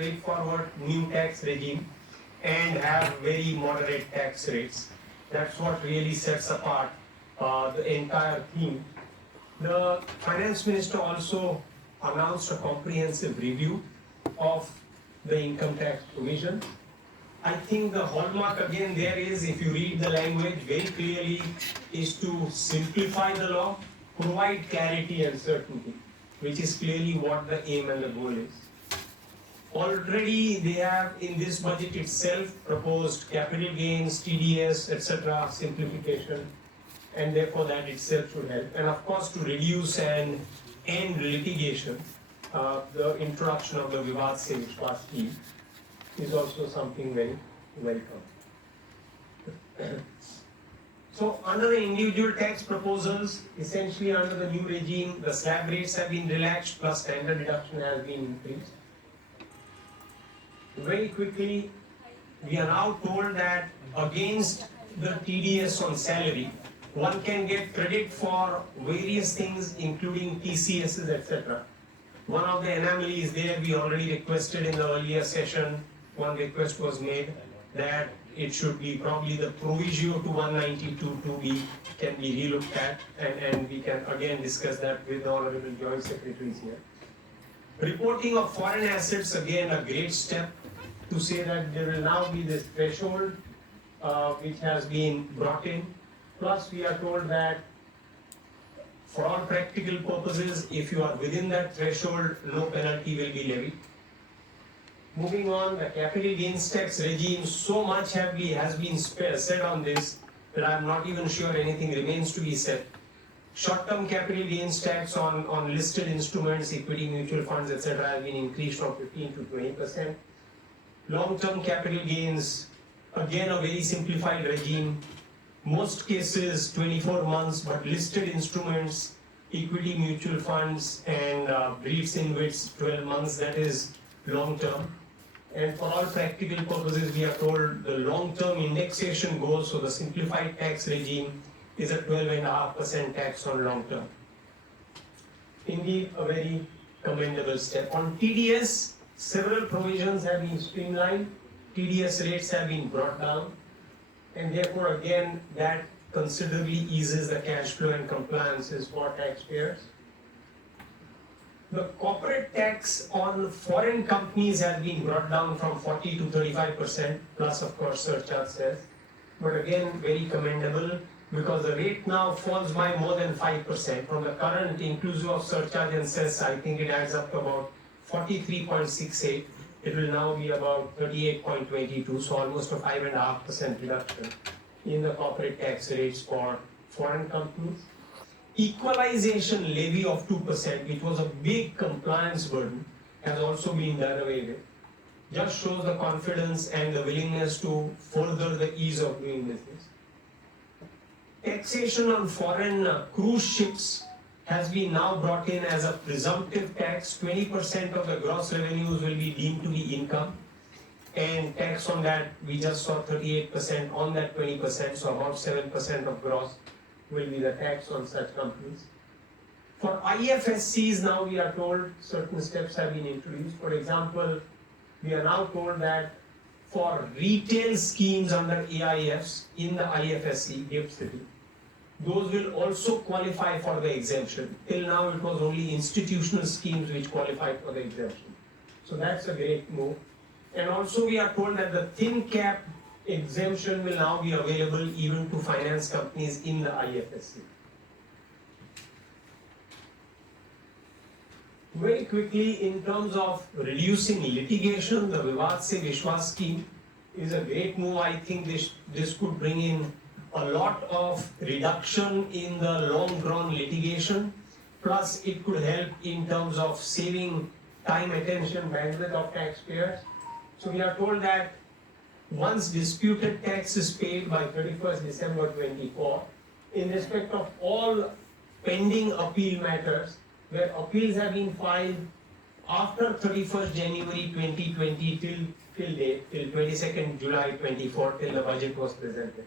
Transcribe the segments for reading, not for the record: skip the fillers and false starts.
straightforward new tax regime and have very moderate tax rates. That's what really sets apart the entire theme. The finance minister also announced a comprehensive review of the income tax provision. I think the hallmark again there is, if you read the language very clearly, is to simplify the law, provide clarity and certainty, which is clearly what the aim and the goal is. Already they have in this budget itself proposed capital gains, TDS, etc. simplification, and therefore that itself should help. And of course to reduce and end litigation, the introduction of the Vivad Se Vishwas scheme is also something very welcome. So under the individual tax proposals, essentially under the new regime, the slab rates have been relaxed plus standard deduction has been increased. Very quickly, we are now told that against the TDS on salary, one can get credit for various things including TCSs, etc. One of the anomalies there, we already requested in the earlier session, one request was made that it should be probably the proviso to 192 can be relooked at, and we can again discuss that with the honorable joint secretaries here. Reporting of foreign assets, again a great step to say that there will now be this threshold which has been brought in. Plus we are told that for all practical purposes, if you are within that threshold, no penalty will be levied. Moving on, the capital gains tax regime, so much has been said on this that I am not even sure anything remains to be said. Short-term capital gains tax on listed instruments, equity, mutual funds, etc. has been increased from 15 to 20%. Long-term capital gains, again a very simplified regime. Most cases 24 months, but listed instruments, equity, mutual funds, and REITs in which 12 months, that is long-term. And for all practical purposes, we are told the long-term indexation goes, so the simplified tax regime is a 12.5% tax on long-term. Indeed, a very commendable step. On TDS, several provisions have been streamlined, TDS rates have been brought down, and therefore again that considerably eases the cash flow and compliances for taxpayers. The corporate tax on foreign companies has been brought down from 40 to 35%, plus of course surcharge cess. But again, very commendable because the rate now falls by more than 5%. From the current inclusive of surcharge and cess, I think it adds up to about 43.68. It will now be about 38.22, so almost a 5.5% reduction in the corporate tax rates for foreign companies. Equalization levy of 2%, which was a big compliance burden, has also been done away with. Just shows the confidence and the willingness to further the ease of doing business. Taxation on foreign cruise ships has been now brought in as a presumptive tax. 20% of the gross revenues will be deemed to be income, and tax on that, we just saw 38% on that 20%, so about 7% of gross will be the tax on such companies. For IFSCs, now we are told certain steps have been introduced. For example, we are now told that for retail schemes under AIFs in the IFSC, GIFT City, those will also qualify for the exemption. Till now it was only institutional schemes which qualified for the exemption. So that's a great move. And also we are told that the thin cap exemption will now be available even to finance companies in the IFSC. Very quickly, in terms of reducing litigation, the Vivad Se Vishwas scheme is a great move. I think this could bring in a lot of reduction in the long-drawn litigation, plus it could help in terms of saving time, attention, bandwidth of taxpayers. So we are told that once disputed tax is paid by 31st December 24, in respect of all pending appeal matters, where appeals have been filed after 31st January 2020 till 22nd July 24, till the budget was presented.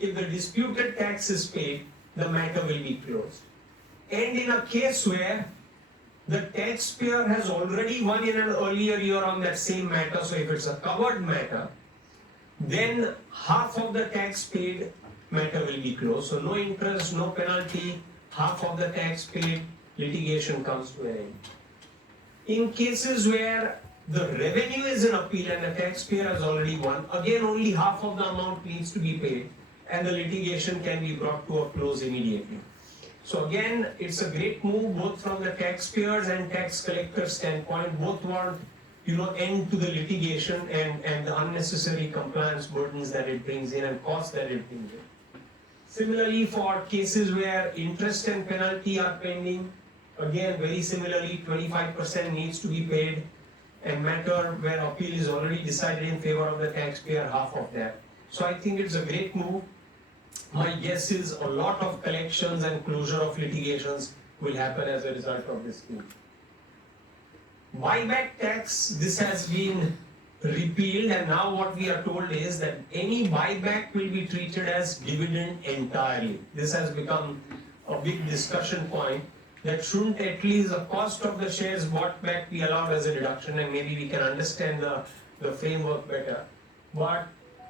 If the disputed tax is paid, the matter will be closed. And in a case where the taxpayer has already won in an earlier year on that same matter, so if it's a covered matter, then half of the tax paid matter will be closed. So no interest, no penalty, half of the tax paid, litigation comes to an end. In cases where the revenue is in appeal and the taxpayer has already won, again only half of the amount needs to be paid and the litigation can be brought to a close immediately. So again, it's a great move both from the taxpayers and tax collectors standpoint. Both want end to the litigation and the unnecessary compliance burdens that it brings in and costs that it brings in. Similarly, for cases where interest and penalty are pending, again very similarly 25% needs to be paid, and matter where appeal is already decided in favor of the taxpayer, half of that. So I think it's a great move. My guess is a lot of collections and closure of litigations will happen as a result of this scheme. Buyback tax, this has been repealed, and now what we are told is that any buyback will be treated as dividend entirely. This has become a big discussion point, that shouldn't at least the cost of the shares bought back be allowed as a deduction, and maybe we can understand the framework better. But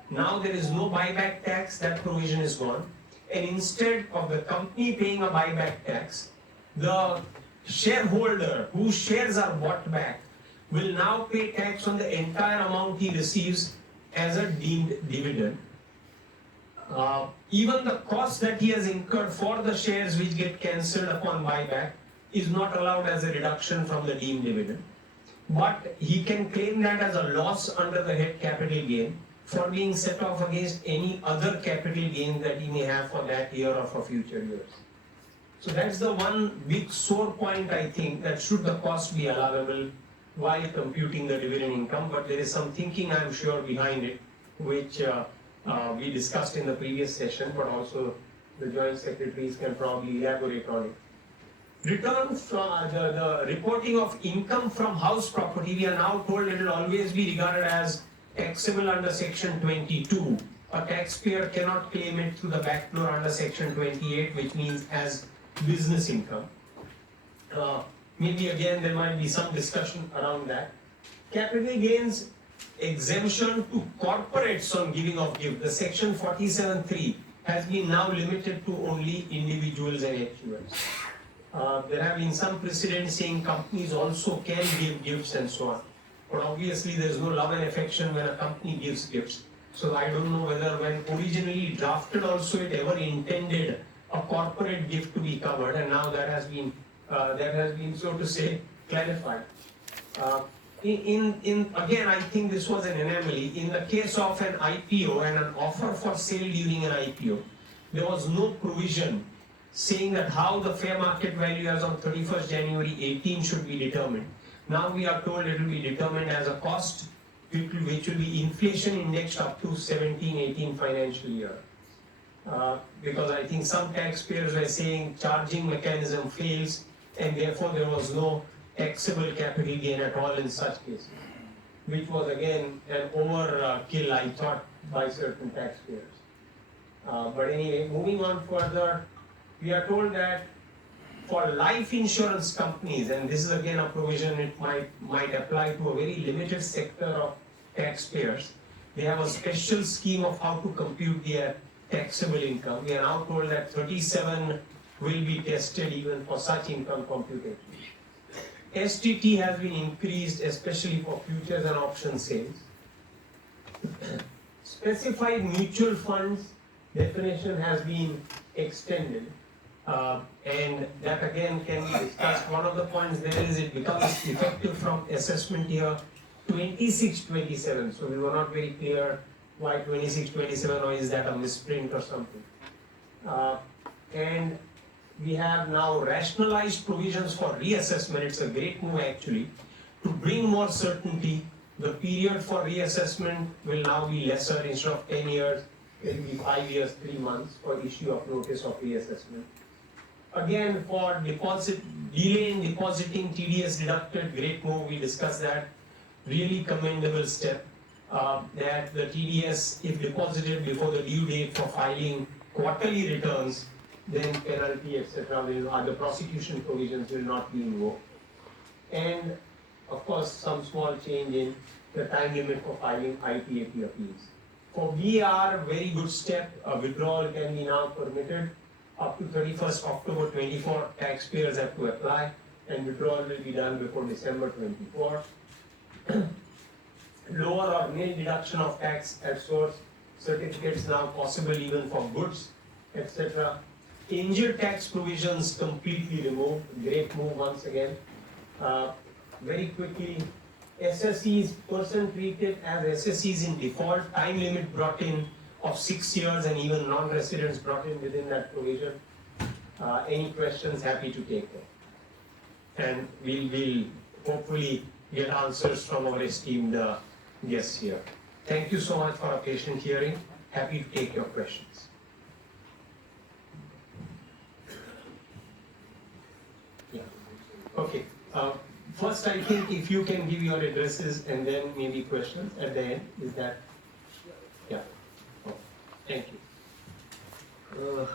now there is no buyback tax, that provision is gone, and instead of the company paying a buyback tax, the shareholder whose shares are bought back will now pay tax on the entire amount he receives as a deemed dividend. Even the cost that he has incurred for the shares which get cancelled upon buyback is not allowed as a reduction from the deemed dividend. But he can claim that as a loss under the head capital gain for being set off against any other capital gain that he may have for that year or for future years. So that's the one big sore point, I think, that should the cost be allowable while computing the dividend income, but there is some thinking, I'm sure, behind it, which we discussed in the previous session, but also the joint secretaries can probably elaborate on it. Return from the reporting of income from house property, we are now told it will always be regarded as taxable under section 22. A taxpayer cannot claim it through the back door under section 28, which means as business income. Maybe again there might be some discussion around that. Capital gains exemption to corporates on giving of gift. The section 47(3) has been now limited to only individuals and HULs. There have been some precedents saying companies also can give gifts and so on. But obviously there is no love and affection when a company gives gifts. So I don't know whether when originally drafted also it ever intended a corporate gift to be covered, and now that has been so to say clarified. Again, I think this was an anomaly. In the case of an IPO and an offer for sale during an IPO, there was no provision saying that how the fair market value as on 31st January 18 should be determined. Now we are told it will be determined as a cost which will be inflation indexed up to 17-18 financial year. Because I think some taxpayers were saying charging mechanism fails, and therefore there was no taxable capital gain at all in such cases, which was again an overkill, I thought, by certain taxpayers. But anyway, moving on further, we are told that for life insurance companies, and this is again a provision, it might apply to a very limited sector of taxpayers, they have a special scheme of how to compute their taxable income. We are now told that 37 will be tested even for such income computation. STT has been increased especially for futures and option sales. Specified mutual funds definition has been extended, and that again can be discussed. One of the points there is it becomes effective from assessment year 26-27, so we were not very clear why 26-27, or is that a misprint or something. And we have now rationalized provisions for reassessment. It's a great move actually to bring more certainty. The period for reassessment will now be lesser. Instead of 10 years, it will be 5 years, 3 months for issue of notice of reassessment. Again, for delay in depositing TDS deducted, great move, we discussed that. Really commendable step, that the TDS, if deposited before the due date for filing quarterly returns, then penalty, etc., the prosecution provisions will not be invoked. and of course some small change in the time limit for filing ITAT appeals. For VR, very good step, withdrawal can be now permitted up to 31st October 24, taxpayers have to apply, and withdrawal will be done before December 24. Lower or nil deduction of tax at source, certificates now possible even for goods, etc. Angel tax provisions completely removed, great move once again. Very quickly, SSEs, person treated as SSEs in default, time limit brought in of 6 years, and even non-residents brought in within that provision. Any questions, happy to take them. And we'll hopefully get answers from our esteemed guests here. Thank you so much for a patient hearing. Happy to take your questions. Yeah. Okay. First, I think if you can give your addresses and then maybe questions at the end. Is that? Yeah. Oh, thank you.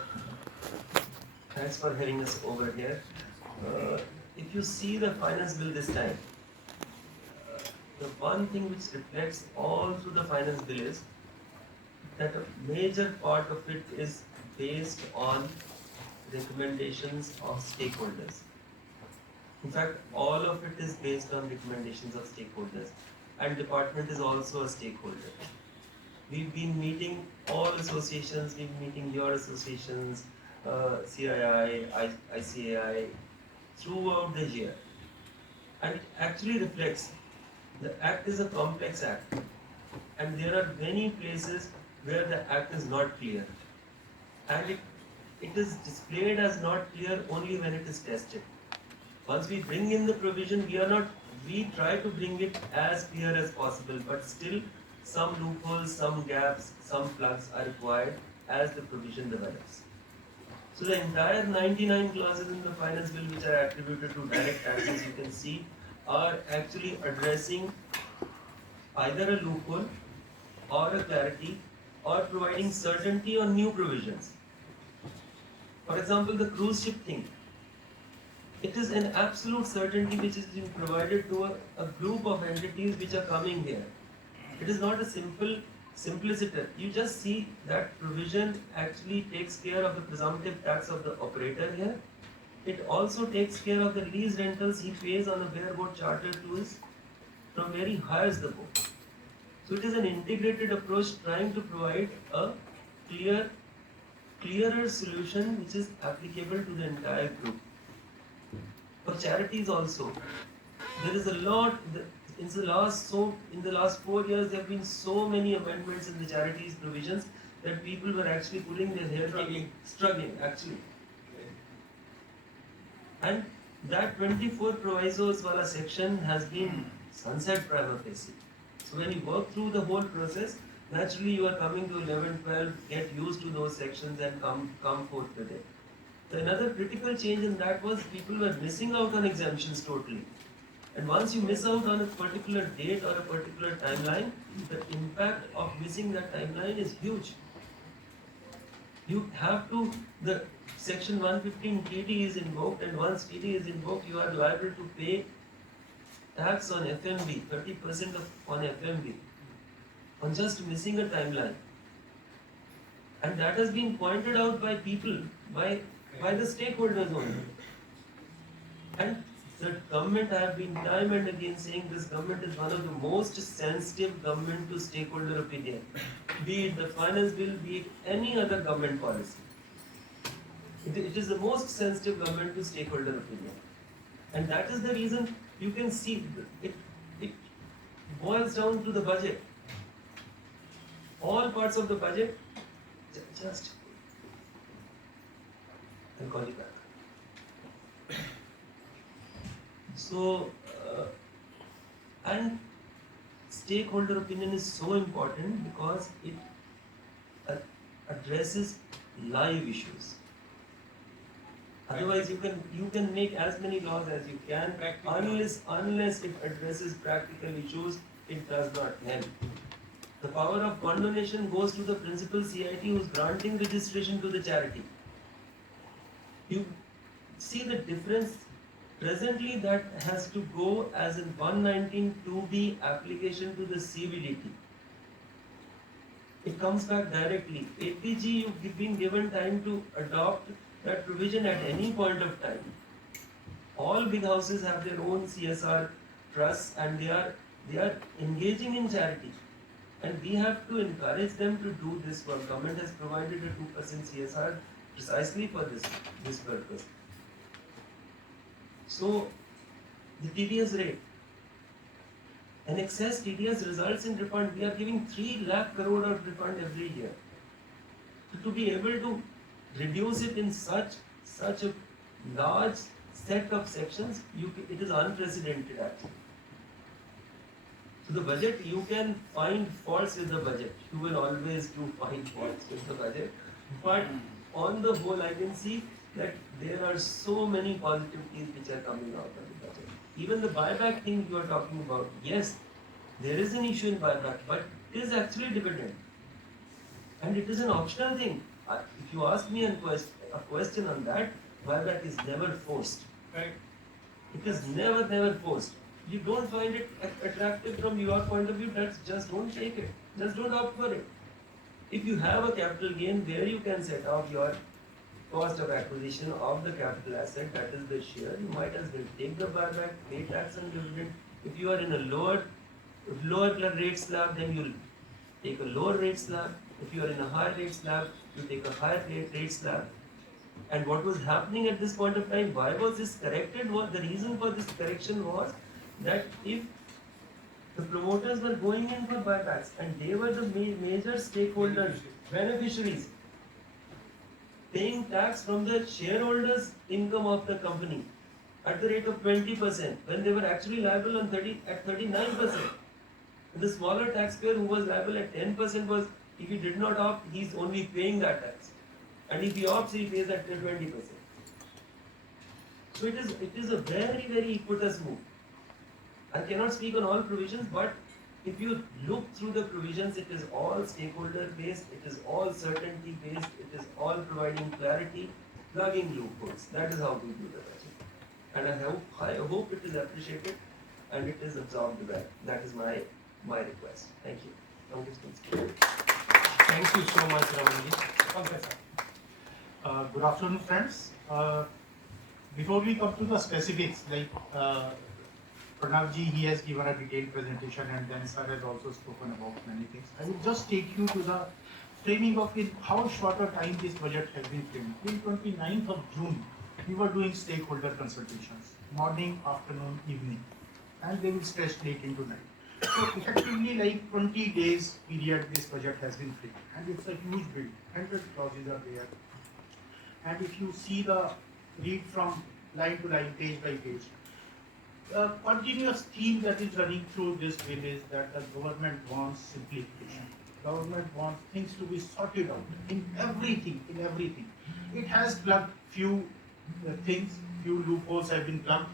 Thanks for having us over here. If you see the finance bill this time, the one thing which reflects all through the finance bill is that a major part of it is based on recommendations of stakeholders. In fact, all of it is based on recommendations of stakeholders, and department is also a stakeholder. We've been meeting all associations, we've been meeting your associations, CII, ICAI, throughout the year. And it actually reflects, the act is a complex act, and there are many places where the act is not clear. And it is displayed as not clear only when it is tested. Once we bring in the provision, we try to bring it as clear as possible, but still some loopholes, some gaps, some plugs are required as the provision develops. So the entire 99 clauses in the finance bill which are attributed to direct taxes, you can see, are actually addressing either a loophole or a clarity or providing certainty on new provisions. For example, the cruise ship thing. It is an absolute certainty which is being provided to a group of entities which are coming here. It is not a simpliciter. You just see that provision actually takes care of the presumptive tax of the operator here. It also takes care of the lease rentals he pays on a bareboat charter cruise from where he hires the boat. So it is an integrated approach trying to provide a clearer solution which is applicable to the entire group. For charities also, there is a lot. In the last 4 years, there have been so many amendments in the charities provisions that people were actually pulling their hair, struggling actually. And that 24 provisos wala section has been sunset prima facie. So when you work through the whole process, naturally you are coming to 11, 12, get used to those sections and come forth with it. So another critical change in that was people were missing out on exemptions totally. And once you miss out on a particular date or a particular timeline, the impact of missing that timeline is huge. You have to, the section 115 TD is invoked, and once TD is invoked, you are liable to pay tax on FMV, 30% on FMV, on just missing a timeline. And that has been pointed out by people, by the stakeholders only. And the government, I have been time and again saying this government is one of the most sensitive government to stakeholder opinion. Be it the finance bill, be it any other government policy. It is the most sensitive government to stakeholder opinion. And that is the reason you can see it boils down to the budget. All parts of the budget, just, I'll call you back. So, and stakeholder opinion is so important because it addresses live issues. Otherwise, you can make as many laws as you can, unless it addresses practical issues, it does not help. The power of condonation goes to the principal CIT who is granting registration to the charity. You see the difference Presently, that has to go as in 119 2B application to the CBDT. It comes back directly. APG, you've been given time to adopt that provision at any point of time. All big houses have their own CSR trusts and they are engaging in charity. And we have to encourage them to do this work. Government has provided a 2% CSR precisely for this purpose. So, the TDS rate. An excess TDS results in refund. We are giving 3 lakh crore of refund every year. So to be able to reduce it in such a large set of sections, it is unprecedented actually. So the budget, you can find faults with the budget. You will always find faults with the budget. But on the whole, I can see that there are so many positivities which are coming out of the budget. Even the buyback thing you are talking about, yes, there is an issue in buyback, but it is actually dividend. And it is an optional thing. If you ask me a question on that, buyback is never forced. Right. It is never forced. You don't find it attractive from your point of view, just don't take it. Just don't opt for it. If you have a capital gain, there you can set off your cost of acquisition of the capital asset, that is the share. You might as well take the buyback, pay tax and dividend. If you are in a lower rate slab, then you'll take a lower rate slab. If you are in a higher rate slab, you take a higher rate slab. And what was happening at this point of time, why was this corrected? The reason for this correction was that if the promoters were going in for buybacks and they were the major stakeholders, beneficiaries, paying tax from the shareholders' income of the company at the rate of 20%, when they were actually liable at 39%. The smaller taxpayer who was liable at 10% was, if he did not opt, he's only paying that tax. And if he opts, he pays at 20%. So it is a very equitous move. I cannot speak on all provisions, but if you look through the provisions, it is all stakeholder based, it is all certainty based, it is all providing clarity, plugging loopholes. That is how we do the budget. And I hope it is appreciated and it is absorbed well. That is my request. Thank you. Thank you so much, Ramanji. Good afternoon, friends. Before we come to the specifics, like Pranavji, he has given a detailed presentation, and then Sir has also spoken about many things. I will just take you to the framing of it, how short a time this budget has been framed. Till 29th of June, we were doing stakeholder consultations, morning, afternoon, evening, and they will stretch late into night. So effectively, like 20 days period, this budget has been framed, and it's a huge bill. 100 clauses are there. And if you see the read from line to line, page by page, the continuous theme that is running through this bill is that the government wants simplification. Government wants things to be sorted out in everything. It has plugged few things, few loopholes have been plugged,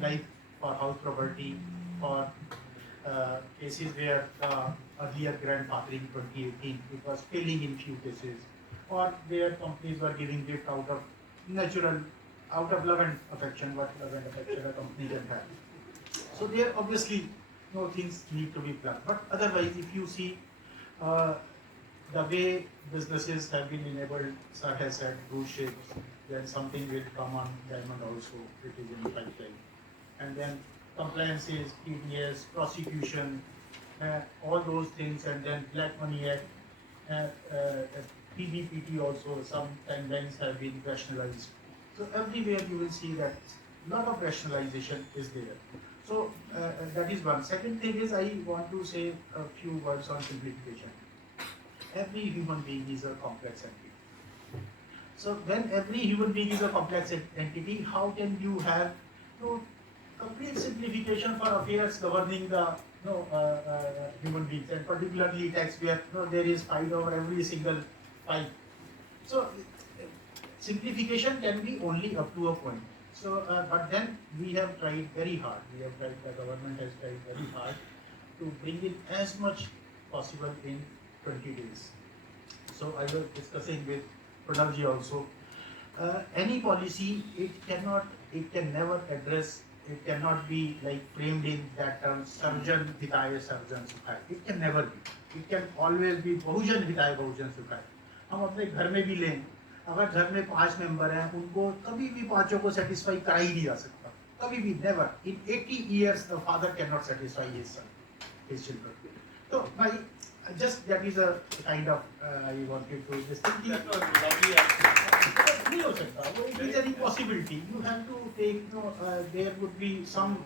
like for house property, for cases where earlier grandfathering 2018, it was failing in few cases, or where companies were giving gift out of love and affection, what love and affection a company can have. So there obviously things need to be plugged. But otherwise, if you see the way businesses have been enabled, Sir has said cruise ships, then something will come on diamond also, it is in pipeline. And then compliances, TDS, prosecution, all those things, and then Black Money Act, PBPT also, some timelines have been rationalized. So everywhere you will see that a lot of rationalization is there. So that is one. Second thing is, I want to say a few words on simplification. Every human being is a complex entity. So when every human being is a complex entity, how can you have complete simplification for affairs governing the human beings, and particularly taxpayer? There is fight over every single fight. So simplification can be only up to a point. So, but then we have tried very hard. The government has tried very hard to bring in as much possible in 20 days. So I was discussing with Pranavji also. Any policy, it cannot it can never address, it cannot be like framed in that term, Sarjan Hitaya Sarjan Sukhay. It can never be. It can always be Bahujan Hitaya Bahujan Sukhay. हम अपने घर में भी लें, अगर घर में 5 member हैं, उनको कभी भी पांचों को सेटिस्फाई करा ही नहीं जा सकता, कभी भी, never. In 80 years, the father cannot satisfy his son, his children. So, my just that is a kind of I wanted to just think. That was lovely. नहीं हो सकता, वो it is an impossibility. You have to take, there would be some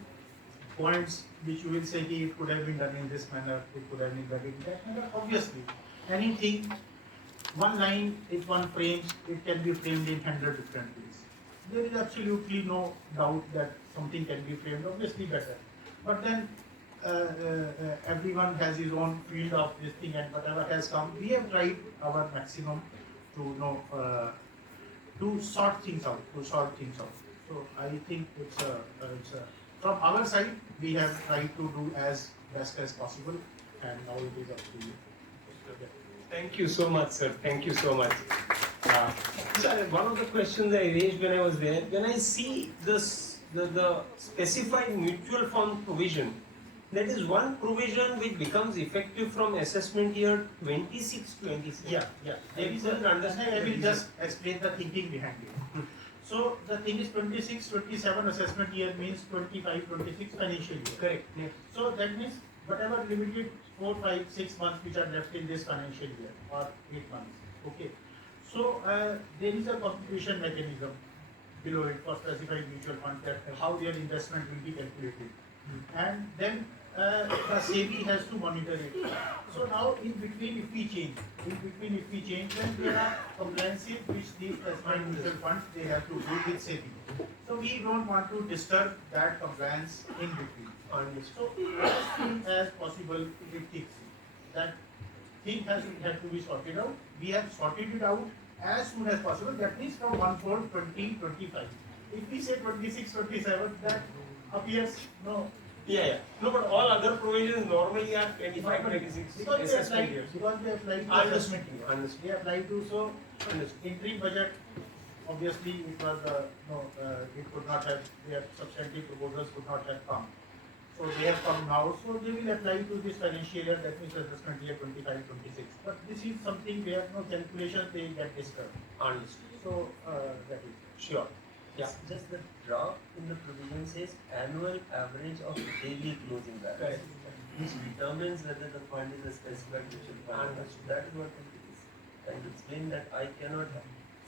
points which you will say कि it could have been done in this manner, it could have been done in that manner. Obviously, anything, one line, if one frames, it can be framed in 100 different ways. There is absolutely no doubt that something can be framed obviously better. But then everyone has his own field of this thing, and whatever has come, we have tried our maximum to to sort things out. So I think it's a from our side we have tried to do as best as possible, and now it is up to you. Thank you so much, sir. Thank you so much. Sir, one of the questions I raised when I was there, when I see this, the specified mutual fund provision, that is one provision which becomes effective from assessment year 26-27. Yeah. There is a understanding. I will just explain the thinking behind it. So the thing is 26-27 assessment year means 25-26 financial year. Correct. Yeah. So that means whatever limited 4, 5, 6 months which are left in this financial year or 8 months. Okay. So there is a computation mechanism below it for specified mutual funds that how their investment will be calculated. And then the SEBI has to monitor it. So now in between if we change, then there are compliances which these specified mutual funds they have to do with SEBI. So we don't want to disturb that compliance in between. So as soon as possible it kicks in. That thing has to be sorted out. We have sorted it out as soon as possible. That means from 1/4/2025. If we say 26-27, that appears no. Yeah. No, but all other provisions normally are 25-26 Because they assessment apply years. to assessment year. Understood. They apply to so Understood. interim budget. Obviously, it was it could not have their substantive proposals could not have come. So they have come now. So they will apply to this financial year. That means assessment year 25-26. But this is something where no calculations they get disturbed. Understood. So that is. Sure. Yeah. Just the draft in the provision says annual average of daily closing balance, which determines whether the fund is a specified mutual fund. That is what it is. And explain that I cannot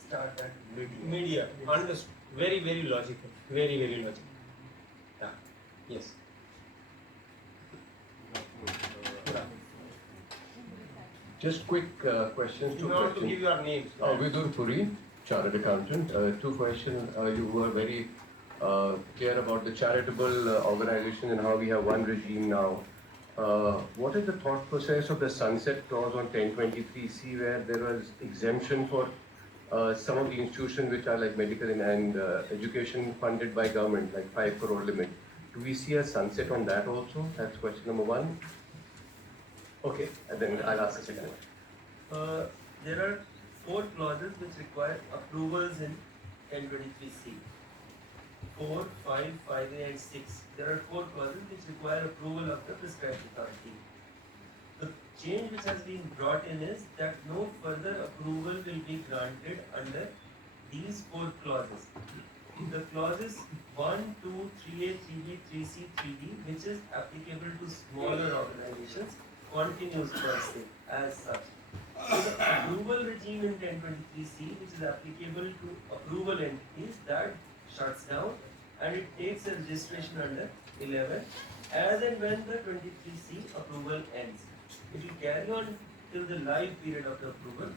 start at mid-year. Media. Understood. Very, very logical. Very, very logical. Yeah. Yes. Just quick questions. You Two want to questions. give your names. Vidur Puri, Chartered Accountant. Two questions. You were very clear about the charitable organization and how we have one regime now. What is the thought process of the sunset clause on 1023C where there was exemption for some of the institutions which are like medical and education funded by government, like 5 crore limit? Do we see a sunset on that also? That's question number one. Okay, and then I'll ask the second one. There are 4 clauses which require approvals in 1023C. 4, 5, 5A and 6. There are 4 clauses which require approval of the prescribed authority. The change which has been brought in is that no further approval will be granted under these 4 clauses. The clauses 1, 2, 3A, 3B, 3C, 3D, which is applicable to smaller organizations, continues per se as such. So the approval regime in 1023C, which is applicable to approval entities, that shuts down and it takes a registration under 11 as and when the 23C approval ends. It will carry on till the live period of the approval,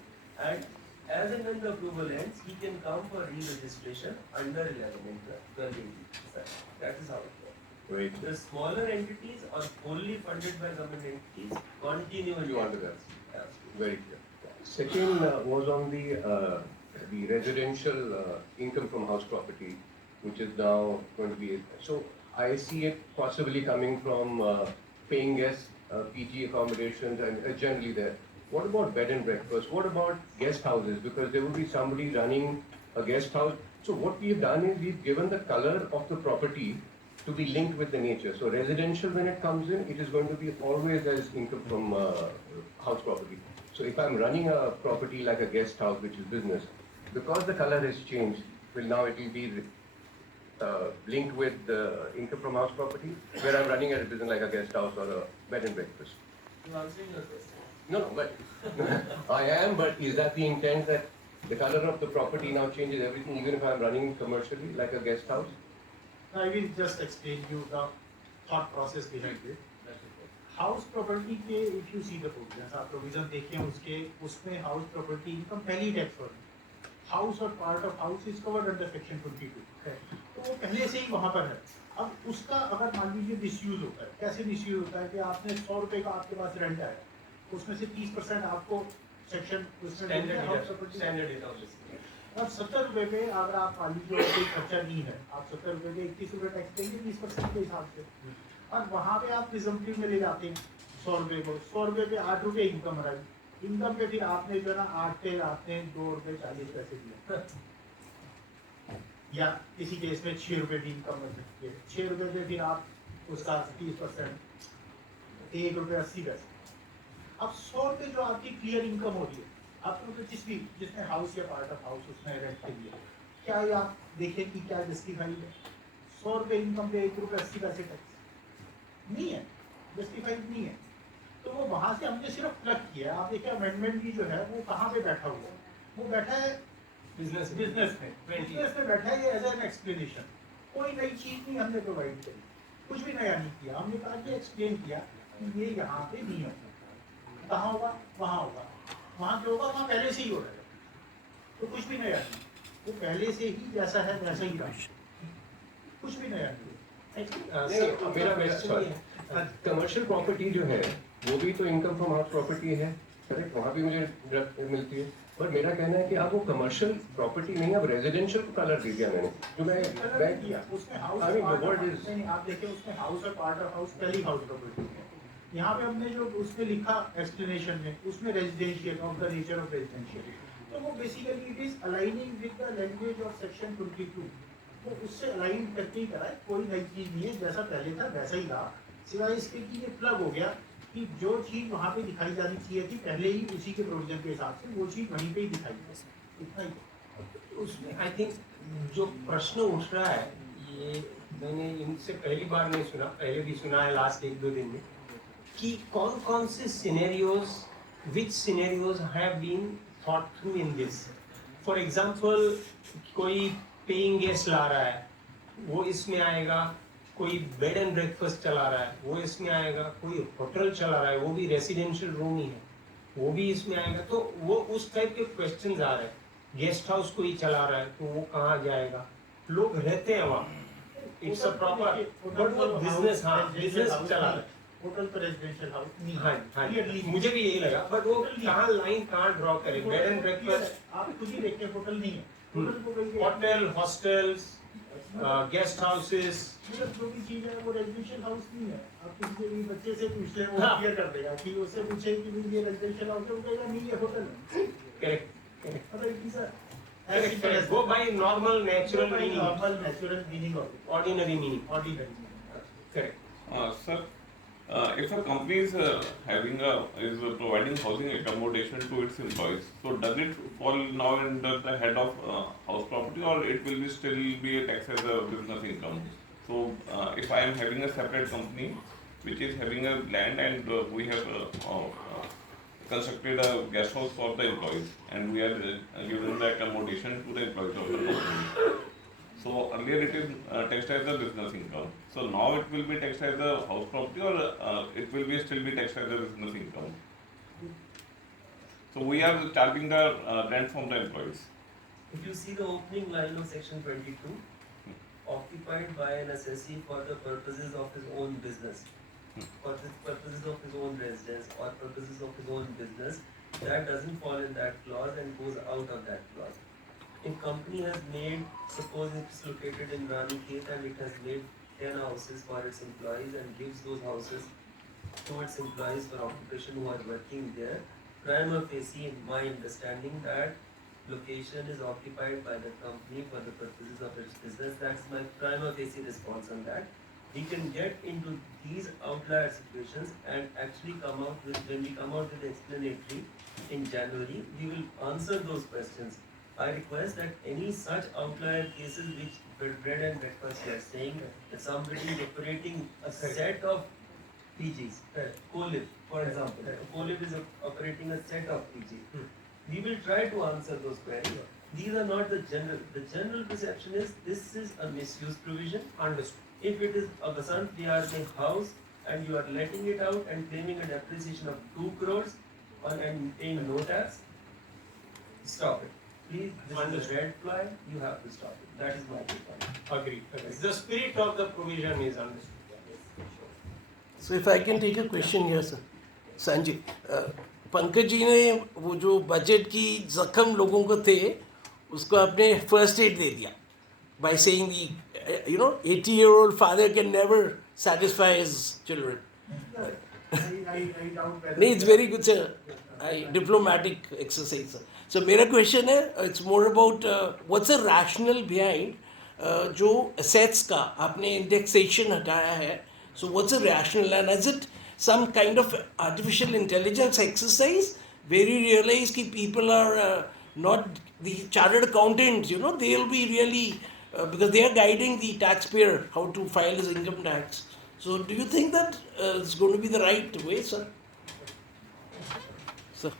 and as and when the approval ends, he can come for re-registration under 11 and 12 entities. That is how it works. Great. The smaller entities or wholly funded by government entities continue in You under that. Absolutely. Very clear. Second was on the residential income from house property, which is now going to be. So I see it possibly coming from paying guests, PG accommodations, and generally there. What about bed and breakfast? What about guest houses? Because there will be somebody running a guest house. So what we've done is we've given the color of the property to be linked with the nature. So residential, when it comes in, it is going to be always as income from house property. So if I'm running a property like a guest house, which is business, because the color has changed, well now it will be linked with the income from house property, where I'm running a business like a guest house or a bed and breakfast. You answering your question? No, but I am, but is that the intent that the color of the property now changes everything, even if I'm running commercially like a guest house? I will just explain you the thought process behind it. House property के if you see the provisions, आप provision देखें उसके, उसमें house property income पहली tax for house और part of house is covered under section 22 है, तो वो पहले से ही वहाँ पर है। अब उसका अगर मान लीजिए मिसयूज होता है, कैसे मिसयूज होता है कि आपने 100 रुपये का आपके पास रेंट आया, उसमें से 30% आपको सेक्शन स्टैंडर्ड अब 70 रुपये पे अगर आप मान लीजिए कोई खर्चा नहीं है, आप 70 रुपये पे 31 रुपये टैक्स देंगे 20% के हिसाब से, और वहाँ पे आप प्रिजम्पटिव में ले जाते हैं 100 रुपये को, 100 रुपये पे 8 रुपये इनकम रही, इनकम पे फिर आपने जो है ना 8 पे आपने 2 रुपये 40 पैसे दिए, या किसी केस में 6 रुपये की इनकम रख सकती है, 6 रुपये पे फिर आप उसका 30%1 रुपये 80 पैसे। अब 100 रुपये जो आपकी क्लियर इनकम हो रही है, आपको जिसने हाउस या पार्ट ऑफ हाउस उसने रेंट के लिए, क्या ये आप देखें कि क्या जस्टिफाइड है? 100 रुपये इनकम पे 1 रुपये 80 पैसे टैक्स नहीं है, जस्टिफाइड नहीं है। तो वो वहाँ से हमने सिर्फ प्लग किया। आप देखिए अमेंडमेंट भी जो है वो कहाँ पे बैठा हुआ है, वो बैठा है बिजनेस में बैठा है, ये एज एन एक्सप्लेनेशन। कोई नई चीज़ नहीं हमने प्रोवाइड करी, कुछ भी नया नहीं किया, हमने कहा कि एक्सप्लेन किया कि ये यहाँ पे नहीं होगा, कहाँ होगा, वहाँ होगा, वहाँ जो होगा वहाँ पहले से ही हो रहा है, तो कुछ भी नया नहीं, वो पहले से ही जैसा है वैसा ही रहा, कुछ भी नया नहीं। मेरा कमर्शियल प्रॉपर्टी जो है वो भी तो इनकम फ्रॉम हाउस प्रॉपर्टी है, करेक्ट, वहाँ भी मुझे मिलती है, पर मेरा कहना है कि आप वो कमर्शियल प्रॉपर्टी नहीं, अब रेजिडेंशियल को कलर दे दिया मैंने, जो मैं किया उसमें house, I mean, the word is- नहीं, आप देखिए उसमें हाउस और पार्ट ऑफ हाउस पहली हाउस प्रॉपर्टी है। यहाँ पे हमने जो उसमें लिखा एक्सप्लेनेशन में, उसमें residential of the nature of residential, तो वो basically it is aligning with the language of section 22, वो उससे अलाइन करके ही करा है, कोई नई चीज़ नहीं है, जैसा पहले था वैसा ही रहा, सिवाय इसके कि ये प्लग हो गया कि जो चीज़ वहाँ पे दिखाई जानी चाहिए थी पहले ही उसी के प्रोविजन के हिसाब से वो चीज़ वहीं पे ही दिखाई दी, इतना ही। उसमें आई थिंक जो प्रश्न उठ रहा है, ये मैंने इनसे पहली बार नहीं सुना, पहले भी सुना है लास्ट 1-2 दिन में, कि कौन कौन से scenarios, which scenarios have been thought through in this. For example कोई पेइंग गेस्ट ला रहा है, वो इसमें आएगा, कोई बेड एंड ब्रेकफास्ट चला रहा है वो इसमें आएगा, कोई होटल चला रहा है वो भी रेसिडेंशियल रूम ही है वो भी इसमें आएगा, तो वो उस टाइप के क्वेश्चंस आ रहे हैं। गेस्ट हाउस कोई चला रहा है तो वो कहाँ जाएगा, लोग रहते हैं वहाँ, इट्स अ प्रॉपर, बट वो बिजनेस, हाँ बिजनेस चला रहा है, होटल तो रेजिडेंशियल हाउस नहीं, हाँ हाँ मुझे भी यही लगा, बट वो कहाँ लाइन कहाँ ड्रॉ करे, बेड एंड ब्रेकफास्ट आप खुद ही देखिए होटल नहीं है, होटल को कहीं होटल, हॉस्टल्स, गेस्ट हाउसेस, जो भी चीज है वो रेजिडेंशियल हाउस नहीं है। आप किसी से भी बच्चे से पूछ ले, वो क्लियर कर देगा कि उससे पूछे कि भाई ये रेजिडेंशियल हाउस है, वो कहेगा नहीं ये होटल है। करेक्ट मतलब it is correct, go by normal natural meaning, normal natural meaning of ordinary meaning, ordinary. Correct. Sir, if a company is providing housing accommodation to its employees, so does it fall now under the head of house property, or it will be still be taxed as a business income? So if I am having a separate company which is having a land and we have constructed a guest house for the employees and we are giving the accommodation to the employees of the company. So earlier it is taxed as a business income. So now it will be taxed as a house property, or it will be still be taxed as a business income. So we are charging the rent from the employees. If you see the opening line of section 22, occupied by an assessee for the purposes of his own business, for the purposes of his own residence or purposes of his own business, that doesn't fall in that clause and goes out of that clause. If company has made, suppose it's located in Ranikhet and it has made 10 houses for its employees and gives those houses to its employees for occupation who are working there, prima facie, in my understanding, that location is occupied by the company for the purposes of its business. That's my prima facie response on that. We can get into these outlier situations and actually come out with, when we come out with explanatory in January, we will answer those questions. I request that any such outlier cases which bread and breakfast are saying that somebody is operating a set of PGs, co-live, for example, co-live is operating a set of PGs. We will try to answer those queries. These are not the general perception is this is a misuse provision. Understood. If it is a Vasant Vihar house and you are letting it out and claiming a depreciation of 2 crores and paying no tax, stop it. Please, this is a Understood. red flag, you have to stop it. That is my point. Agreed. The spirit of the provision is understood. So if I can take a question here, sir. Sanjay, Pankaj ji ने वो जो budget की जख्म लोगों को थे उसको आपने फर्स्ट एड दे दिया by saying the 80-year-old father can never satisfy his children. I doubt whether. नहीं, it's very good, sir. Diplomatic exercise, sir. So मेरा question है, it's more about what's the rationale behind जो assets का आपने indexation हटाया है. So what's the rationale, and is it some kind of artificial intelligence exercise where you realize that people are not the chartered accountants, they'll be really because they are guiding the taxpayer how to file his income tax. So do you think that it's going to be the right way, sir? Sir.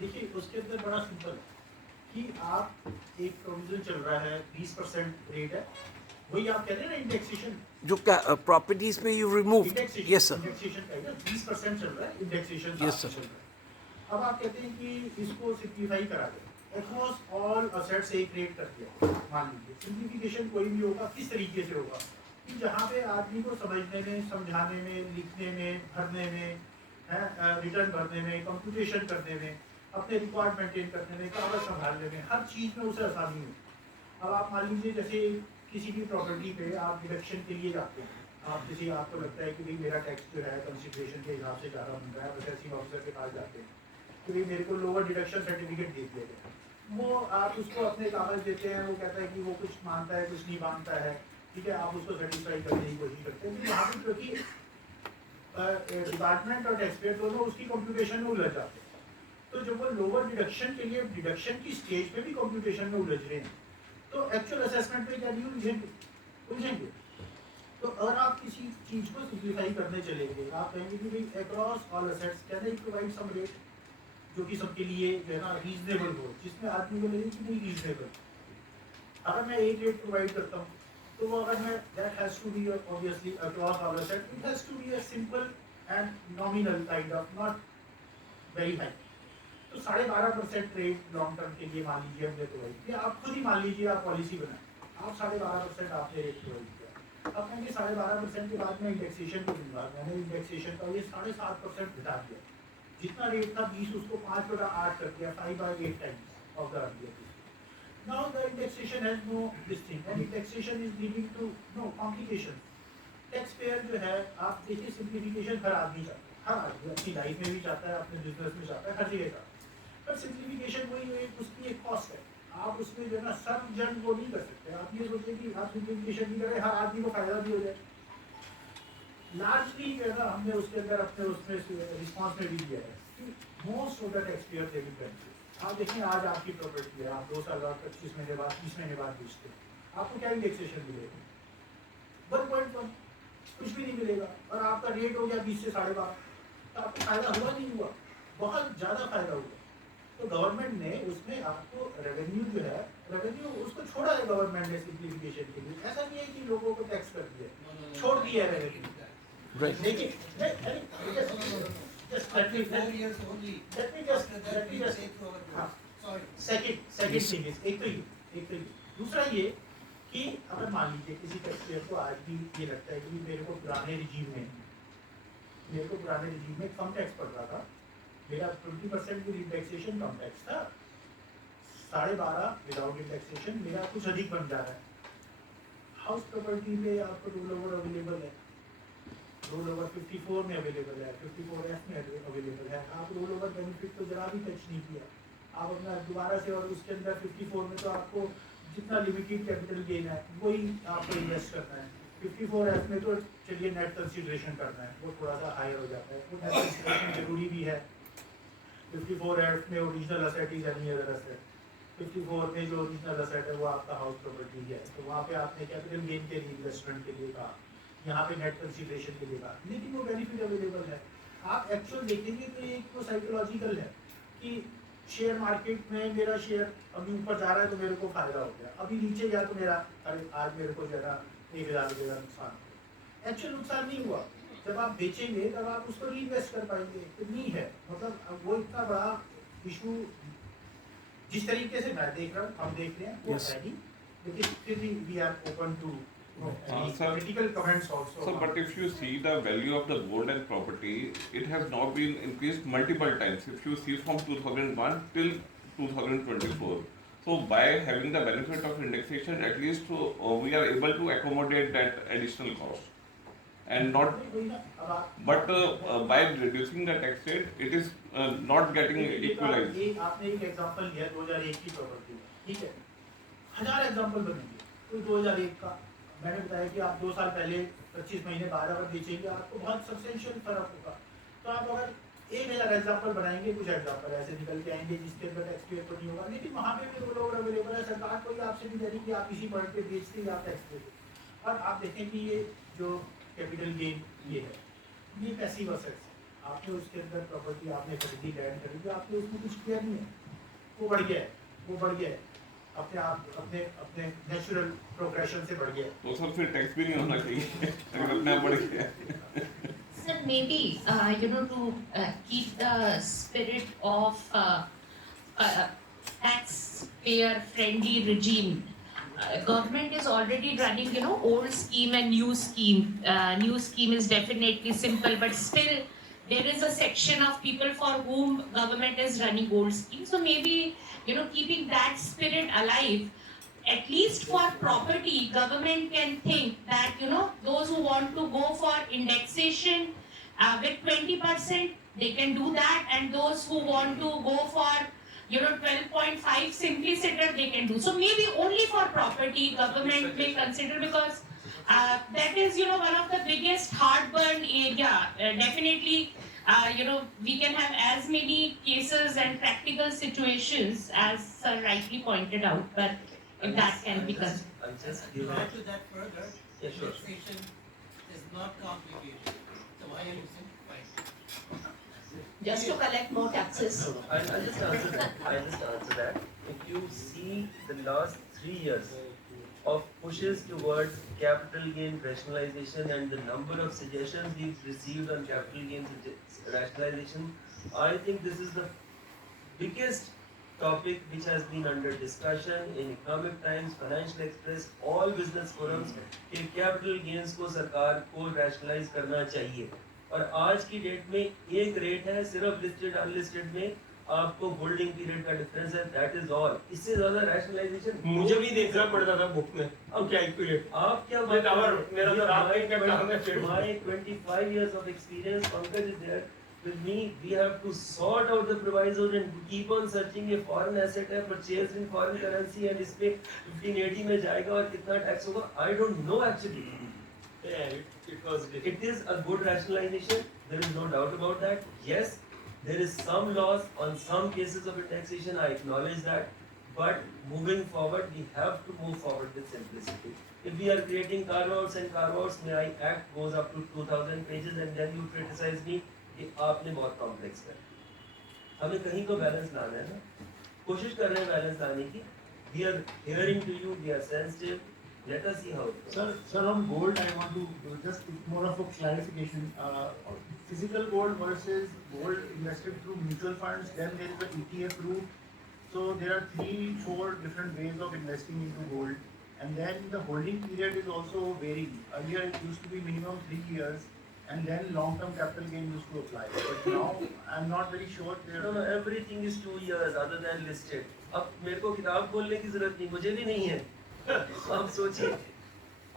देखिए उसके अंदर बड़ा simple है कि आप एक provision चल रहा है 20% रेट है वही आप कह रहे हैं ना इंडेक्सेशन जो प्रॉपर्टीज पे you remove yes sir indexation का 20% चल रहा है इंडेक्सेशन Yes, sir. चल रहा है अब आप कहते हैं कि इसको सिंप्लीफाई करा दें अक्रॉस ऑल असेट्स एक रेट कर दिया मान लीजिए सिंप्लीफिकेशन कोई भी होगा किस तरीके से होगा कि जहाँ पे आदमी को समझने में समझाने में लिखने में भरने में रिटर्न भरने में कंप्यूटेशन करने में अपने रिकॉर्ड मेंटेन करने में कागज संभालने में हर चीज़ में उसे आसानी हो अब आप मान लीजिए जैसे किसी भी प्रॉपर्टी पे आप डिडक्शन के लिए जाते हैं आप किसी आपको लगता है कि भाई मेरा टैक्स जो है कंसिडरेशन के हिसाब से ज़्यादा बन रहा है असेसिंग ऑफिसर के पास जाते हैं कि भाई मेरे को लोअर डिडक्शन सर्टिफिकेट दे दिया गया वो आप उसको अपने कागज देते हैं वो कहता है कि वो कुछ मानता है कुछ नहीं मानता है ठीक है आप उसको सेटिस्फाई करने की कोशिश करते हैं यहाँ पर क्योंकि डिपार्टमेंट और टैक्सपेयर दोनों उसकी कंप्यूटेशन में उलझ जाते हैं तो जब वो लोअर डिडक्शन के लिए डिडक्शन की स्टेज पे भी कंप्यूटेशन में उलझ रहे हैं तो एक्चुअल असेसमेंट पे क्या नहीं उलझेंगे तो अगर आप किसी चीज को सिंप्लीफाई करने चलेंगे आप कहेंगे कि भाई across all assets can I provide some rate जो कि सबके लिए जो है ना रीजनेबल हो जिसमें आदमी को लगे कि नहीं रीजनेबल अगर मैं एक रेट प्रोवाइड करता हूँ तो वो अगर मैं that has to be obviously across all assets it has to be a simple and nominal kind of not very high तो 12.5% रेट लॉन्ग टर्म के लिए मान लीजिए हमने प्रोवाइड किया आप खुद ही मान लीजिए आप पॉलिसी बनाए आप 12.5% आपने रेट प्रोवाइड किया अब कहेंगे 12.5% के बाद में इंडेक्सेशन को दूंगा मैंने इंडेक्सेशन का ये 7.5% घटा दिया जितना रेट था 20 उसको 5/8 कर दिया 5/8 times of the earlier now the indexation has no this thing and indexation is leading to no complication taxpayer जो है आप देखिए सिंप्लीफिकेशन हर आदमी चाहता है हर आदमी अपनी लाइफ में भी चाहता है अपने बिजनेस में चाहता है हर जगह चाहता है पर सिंप्लीफिकेशन वही एक उसकी एक कॉस्ट है आप उसमें जो है ना सब जन वो नहीं कर सकते आप ये सोचें कि आप सिंप्लीफिकेशन नहीं करें हर आदमी को फायदा भी हो जाए लार्जली जो है ना हमने उसके अंदर अपने उसमें रिस्पॉन्स में भी दिया है कि most of the taxpayer they will benefit आप देखिए आज आपकी प्रॉपर्टी है आप 2 साल बाद 25 महीने बाद 30 महीने बाद बेचते हैं आपको क्या इंडेक्सेशन मिलेगा 1.1 कुछ भी नहीं मिलेगा और आपका रेट हो गया 20 से 12.5 तो आपको फायदा हुआ नहीं हुआ बहुत ज़्यादा फायदा हुआ तो गवर्नमेंट ने उसमें आपको रेवेन्यू जो है रेवेन्यू उसको छोड़ा है गवर्नमेंट ने सिंप्लीफिकेशन के लिए ऐसा नहीं है कि लोगों को टैक्स कर दिया छोड़ दिया है रेवेन्यू देखिए just let me just second thing is एक तो ये दूसरा ये कि अगर मान लीजिए किसी टैक्सपेयर को आज भी ये लगता है कि मेरे को पुराने रिजीम में कम टैक्स पड़ रहा था मेरा 20% की इंडेक्सेशन कम टैक्स था 12.5 विदाउट इंडेक्सेशन मेरा कुछ अधिक बन जा रहा है हाउस प्रॉपर्टी में आपको रोल ओवर अवेलेबल है रोल ओवर 54 में अवेलेबल है 54F में अवेलेबल है आप रोल ओवर बेनिफिट को जरा भी टच नहीं किया आप अपना दोबारा से, और उसके अंदर 54 में तो आपको जितना लिमिटेड कैपिटल गेन है वही आपको इन्वेस्ट करना है। 54F में तो चलिए नेट कंसिडरेशन करना है, वो थोड़ा सा हायर हो जाता है, वो नेट कंसिडरेशन जरूरी भी है। 54F में original asset is any other asset, 54 में जो ओरिजिनल असेट है वो आपका हाउस प्रॉपर्टी है, तो वहाँ पे आपने कैपिटल गेन के इन्वेस्टमेंट के लिए कहा, यहाँ पे नेट कंसिडरेशन के लिए कहा, लेकिन वो बेनिफिट अवेलेबल है। आप एक्चुअल देखेंगे तो ये एक तो साइकोलॉजिकल है कि शेयर मार्केट में मेरा शेयर अभी ऊपर जा रहा है तो मेरे को फायदा हो गया, अभी नीचे गया तो मेरा अरे आज मेरे को जरा 1000 रुपये का नुकसान हो। एक्चुअल नुकसान नहीं हुआ, जब आप बेचेंगे तब आप उसको रीइन्वेस्ट कर पाएंगे, तो नहीं है मतलब वो इतना बड़ा इशू जिस तरीके से मैं देख रहा हूँ, हम देख रहे हैं वो Yes. है नहीं, लेकिन फिर भी we are open to sir. Critical comments also. So, but if you see the value of the gold and property, it has now been increased multiple times. If you see from 2001 till 2024. So, by having the benefit of indexation, at least we are able to accommodate that additional cost. And not, but by reducing the tax rate, it is not getting equalized. ये आपने एक example लिया 2001 की property, ठीक है, 1000 example बनेंगे, कोई 2001 का मैंने बताया कि आप 2 साल पहले 25 महीने बाद अगर बेचेंगे आपको बहुत सब्सटेंशियल फर्क होगा। तो आप अगर 1000 एग्जांपल बनाएंगे, कुछ एग्जांपल ऐसे निकल के आएंगे जिसके अंदर टैक्स पे तो नहीं होगा, लेकिन वहाँ पे भी वो लोग अवेलेबल है, सरकार कोई आपसे नहीं कह रही कि आप इसी पॉइंट पे बेचते हैं आप टैक्स पे। और आप देखें कि ये जो कैपिटल गेन ये है, ये पैसिव असेट्स है, आपने उसके अंदर प्रॉपर्टी आपने खरीदी, लैंड खरीदी, आपने उसमें कुछ किया नहीं है, वो बढ़ गया है, वो बढ़ गया है, अपने आप अपने अपने नेचुरल प्रोग्रेशन से बढ़ गया है। तो सर फिर टैक्स भी नहीं होना चाहिए अगर अपने आप बढ़ गया। Sir, maybe to keep the spirit of taxpayer-friendly regime, government is already running, old scheme and new scheme. New scheme is definitely simple, but still there is a section of people for whom government is running old scheme. So maybe, keeping that spirit alive. At least for property, government can think that, those who want to go for indexation with 20%, they can do that. And those who want to go for, 12.5 simpliciter, they can do. So maybe only for property, government may consider, because that is, one of the biggest heartburn area. Definitely, we can have as many cases and practical situations as Sir rightly pointed out, but if that can be considered. I'm just To giving. add to that further, Yeah, sure. taxation is not complicated, so why are you simplifying? Just to collect more taxes. I'll just answer that. I'll just answer that. If you see the last 3 years of pushes towards capital gain rationalization and the number of suggestions we've received on capital gain rationalization, I think this is the biggest topic which has been under discussion in Economic Times, Financial Express, all business forums कि capital gains को सरकार को rationalize करना चाहिए। और आज की date में एक रेट है, सिर्फ लिस्टेड अनलिस्टेड में आपको होल्डिंग पीरियड का डिफरेंस है, दैट इज ऑल। इससे ज्यादा रैशनलाइजेशन मुझे भी देखना पड़ता था बुक में, अब क्या इक्विलेट आप क्या With our- मेरा तो रात दिन का काम है फिर। My 25 years of experience, Pankaj is there with me. We have to sort out the provisos and keep on searching. ये foreign asset है, purchased in foreign currency, and इस पे 1580 में जाएगा और कितना टैक्स होगा, I don't know actually. it was It is a good rationalization, there is no doubt about that. Yes, there is some loss on some cases of indexation, I acknowledge that. But moving forward, we have to move forward with simplicity. If we are creating carve-outs and carve-outs, my act goes up to 2000 pages and then you criticize me कि आपने बहुत complex कर। हमें कहीं को balance लाना है ना, कोशिश कर रहे हैं बैलेंस लाने की। We are hearing to you, we are sensitive. Let us see how it goes. Sir, on gold, I want to do just more of a clarification. Physical gold versus gold invested through mutual funds, then there is the ETF route. So there are 3-4 different ways of investing into gold. And then the holding period is also varying. Earlier it used to be minimum 3 years, and then long-term capital gain used to apply. But now I'm not very sure there. No, everything is 2 years other than listed. अब मेरे को किताब बोलने की जरूरत नहीं, मुझे भी नहीं है। आप सोचिए,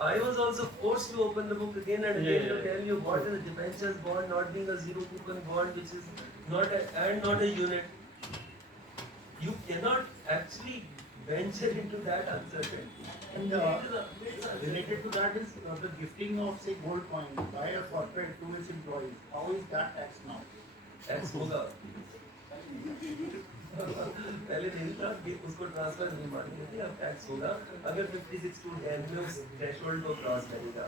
I was also forced to open the book again and again to tell you what is a debentures bond, not being a zero coupon bond, which is not a unit. You cannot actually venture into that uncertainty. And related to that is the gifting of say gold coin by a corporate to its employees. How is that taxed now? Tax होगा पहले नहीं था कि उसको transfer नहीं मानेंगे थे, अब टैक्स होगा अगर 56 to 10 में उस थ्रेशोल्ड को क्रॉस करेगा।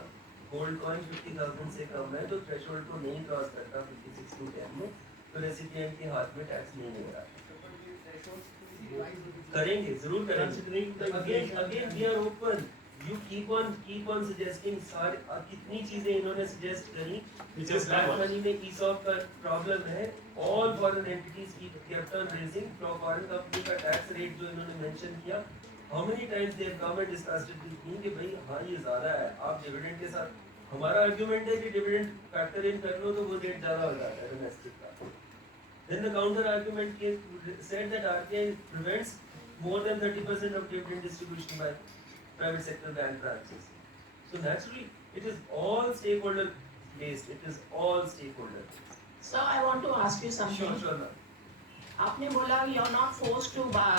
गोल्ड कॉइन 50,000 से कम है तो थ्रेशोल्ड को नहीं क्रॉस करता 56 to 10 में, तो रेसिपिएंट के हाथ में टैक्स नहीं हो रहा। करेंगे, जरूर करेंगे। Again we are open. You keep on suggesting सारे कितनी चीजें इन्होंने suggest करी। Just black money में ESOP का problem है। All foreign entities kept on raising foreign company का tax rate जो इन्होंने mention किया। How many times their government discussed it with me कि भाई हाँ ये ज़्यादा है, आप dividend के साथ, हमारा argument है कि dividend factor in कर लो तो वो rate ज़्यादा हो जाता है domestic का। Then the counter argument said that RBI prevents more than 30% of dividend distribution by private sector bank branches. So naturally, it is all stakeholder based. It is all stakeholder based. So I want to ask you something. Sure, ma'am. आपने बोला you're not forced to buy,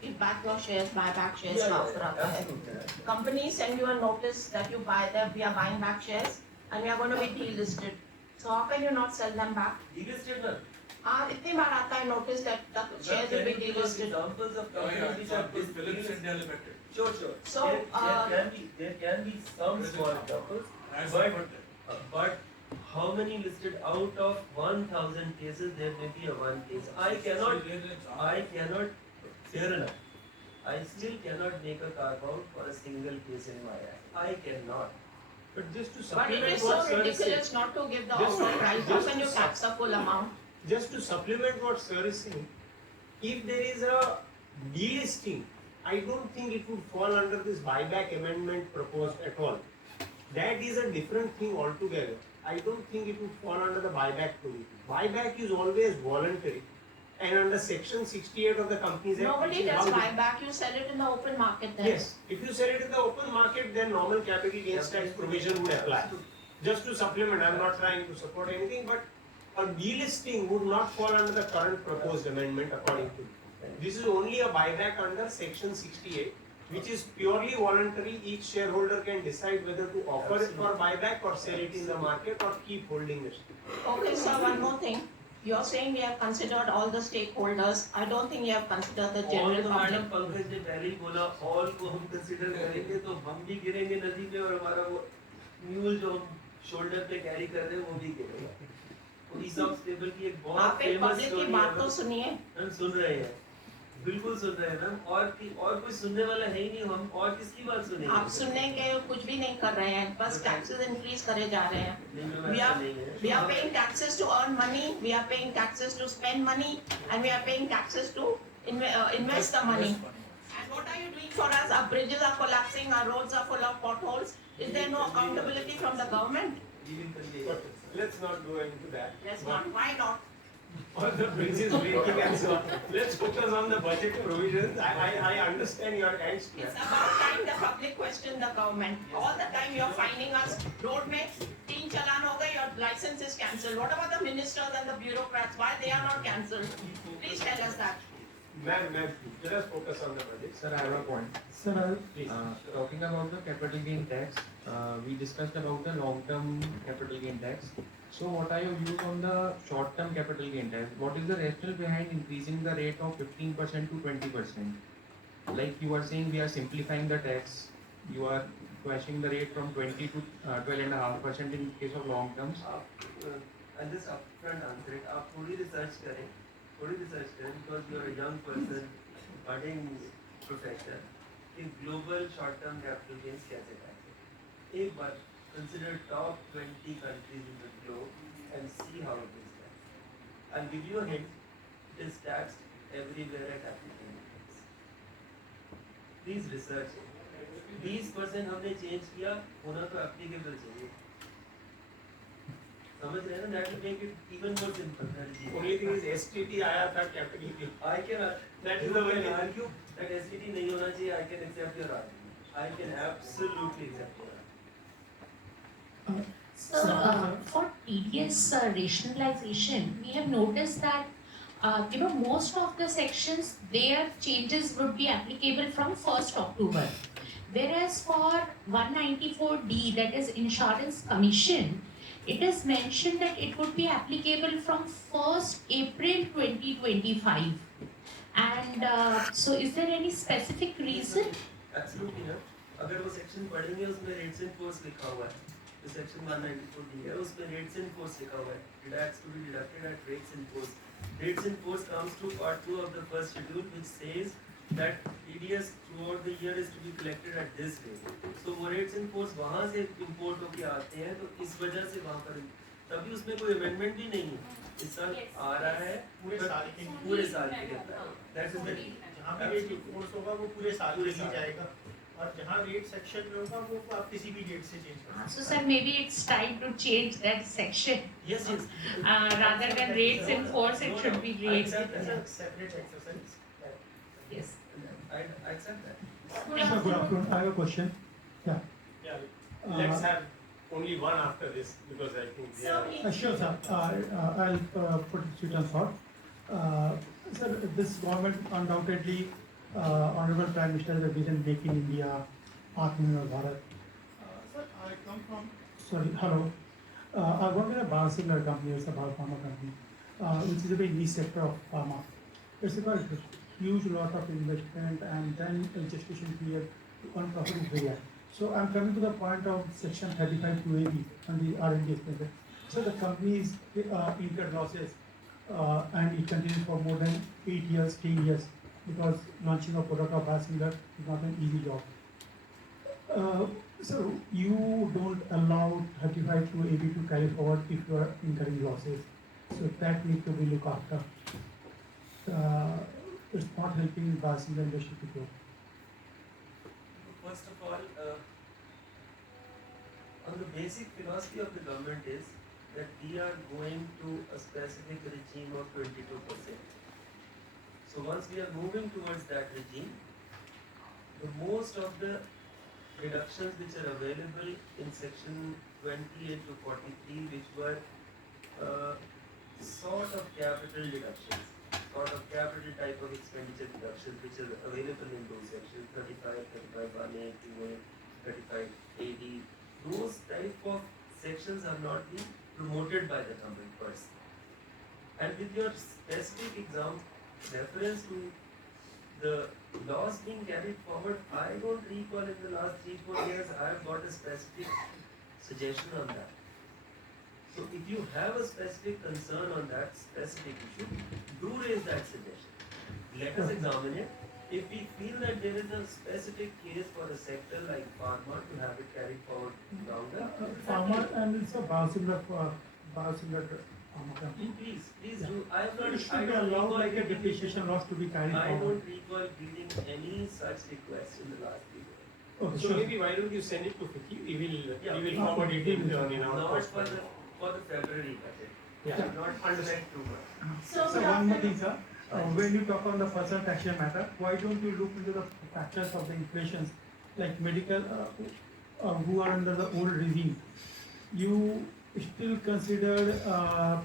give back your shares, buy back shares after आता है. Absolutely. Companies send you a notice that you buy them, we are buying back shares and we are going to be delisted. So how can you not sell them back? Delisted, ma'am. हाँ, इतनी बार आता है notice that the shares will be delisted. Examples of companies which are Philips India Limited. Sure. So, there can be some small examples, but how many listed out of 1,000 cases there may be a one case. I cannot, fair enough. I still cannot make a carve out for a single case in my act. I cannot. But just to but it supplement is what so sir is saying, ridiculous not to give the Just- offer price. How just can you to tax the full amount? just to supplement what sir is saying, if there is a delisting, I don't think it would fall under this buyback amendment proposed at all. That is a different thing altogether. I don't think it would fall under the buyback provision. Buyback is always voluntary, and under section 68 of the Companies Act. Nobody which is does how- buyback, you sell it in the open market then. Yes, if you sell it in the open market, then normal capital gains tax provision would apply. Just to supplement, I am not trying to support anything, but a delisting would not fall under the current proposed amendment according to me. This is only a buyback under section 68, which is purely voluntary. Each shareholder can decide whether to offer it for buyback or sell it in the market or keep holding it. Okay, sir, one more thing. You're saying we have considered all the stakeholders. I don't think you have considered the All general तो public. Madam Pankaj ने पहले ही बोला, all को हम consider करेंगे तो हम भी गिरेंगे नदी में और हमारा वो म्यूल जो हम शोल्डर पे कैरी कर रहे हैं वो भी गिरेगा। तो ESOP स्टेबल की एक बहुत आप एक फेमस पब्लिक की स्टोरी बात तो सुनिए. हम सुन रहे हैं, बिल्कुल सुन रहे हैं मैम, और कोई सुनने वाला है ही नहीं, हम और किसकी बात सुनेंगे? आप सुनने के कुछ भी नहीं कर रहे हैं, बस टैक्सेस इंक्रीज करे जा रहे हैं. नहीं मैम, We ऐसा are, नहीं है। we are paying taxes to earn money, we are paying taxes to spend money, and we are paying taxes to invest the money. And what are you doing for us? Our bridges are collapsing, our roads are full of potholes. Is there no accountability from the government? We will continue. But let's not go into that. Yes, not. Why not? All the bridges breaking and so on. Let's focus on the budget provisions. I understand your angst. It's about time the public question the government. All the time you're finding us road में 3 चालान हो गए, your license is cancelled. What about the ministers and the bureaucrats? Why they are not cancelled? Please tell us that. Ma'am, let us focus on the budget. Sir, I have a point. Sir, please. Talking about the capital gain tax, we discussed about the long-term capital gain tax. So what are your views on the short-term capital gain tax? What is the rationale behind increasing the rate of 15% to 20%? Like you are saying, we are simplifying the tax. You are slashing the rate from 20 to 12.5% in case of long terms. I'll just upfront answer it. आप थोड़ी research करें because you are a young person, budding professor. कि global short-term capital gains कैसे taxed? एक बार consider top 20 countries in the globe and see how it is taxed. I'll give you a hint. It is taxed everywhere at applicable rates. Please research it. 20% हमने change किया, होना तो applicable चाहिए. समझ रहे हैं ना? That will make it even more simple. Only thing is STT आया था capital gain. I can That is you the can way. argue that STT नहीं होना चाहिए. I can accept your argument. I can absolutely accept your argument. So, for TDS rationalization, we have noticed that most of the sections, their changes would be applicable from 1st October. Whereas for 194D, that is Insurance Commission, it is mentioned that it would be applicable from 1st April 2025. And so is there any specific reason? Absolutely not. अगर वो section पढ़ेंगे उसमें rates in force लिखा हुआ है, तो section 194D है उसमें रेट्स इन फोर्स लिखा हुआ है, deducts to be deducted at rates in force. Rates in force comes to part 2 of the first schedule, which says that TDS throughout the year is to be collected at this rate. So वो rates in force वहाँ से import होके आते हैं, तो इस वजह से वहाँ पर तभी उसमें कोई amendment भी नहीं है, इस साल आ रहा है पूरे साल के लिए। That is the जहाँ पे रेट कोर्स होगा वो पूरे साल के लिए जाएगा, और जहाँ रेट सेक्शन में होगा वो आप किसी भी डेट से चेंज कर सकते हैं। So sir, maybe it's time to change that section. Yes. Rather than rates in force, it should be rates. Separate exercise. Yes. I accept that. Sir, good afternoon. I have a question. Yeah. Let's have only one after this, because I think we are. Sure, sir. I'll put it straight on thought. Sir, this government undoubtedly, Honorable Prime Minister, the vision Make in India, Atmanirbhar Bharat. Sir, I come from. Sorry, hello. I work in a biosimilar company, it's a biopharma company, which is a very niche sector of pharma. It's got a huge lot of investment and then a gestation period to earn profit is very high. So I'm coming to the point of section 35 to 80 on the R&D expenses. So the companies incurred losses and it continues for more than 8 years, 10 years, because launching a product of biosimilar is not an easy job. So you don't allow 35 to 80 to carry forward if you are incurring losses. So that needs to be looked after. It's not helping biosimilar industry to grow. First of all, on the basic philosophy of the government is that we are going to a specific regime of 22%. So once we are moving towards that regime, the most of the reductions which are available in section 28 to 43, which were sort of capital deductions, sort of capital type of expenditure deductions, which are available in those sections 35, 35, 1A, 2A, 35, 80. Those type of sections are not being promoted by the government per se. And with your specific exam reference to the laws being carried forward, I don't recall in the last 3-4 years I have got a specific suggestion on that. So if you have a specific concern on that specific issue, do raise that suggestion. Let us examine it. If we feel that there is a specific case for a sector like pharma to have it carried forward longer, Pharma and it's a biosimilar pharma company. please do. I have not. It should be allowed like a depreciation loss to be carried I forward. don't recall reading any such request in the last 3 years. Okay, So sure. maybe why don't you send it to Vicky? We Yeah. will forward it in our Not post. for the February budget. Yeah. Not understand too much. So One more thing, sir. When you talk on the personal taxation matter, why don't you look into the factors of the inflations, like medical, who are under the old regime? You still consider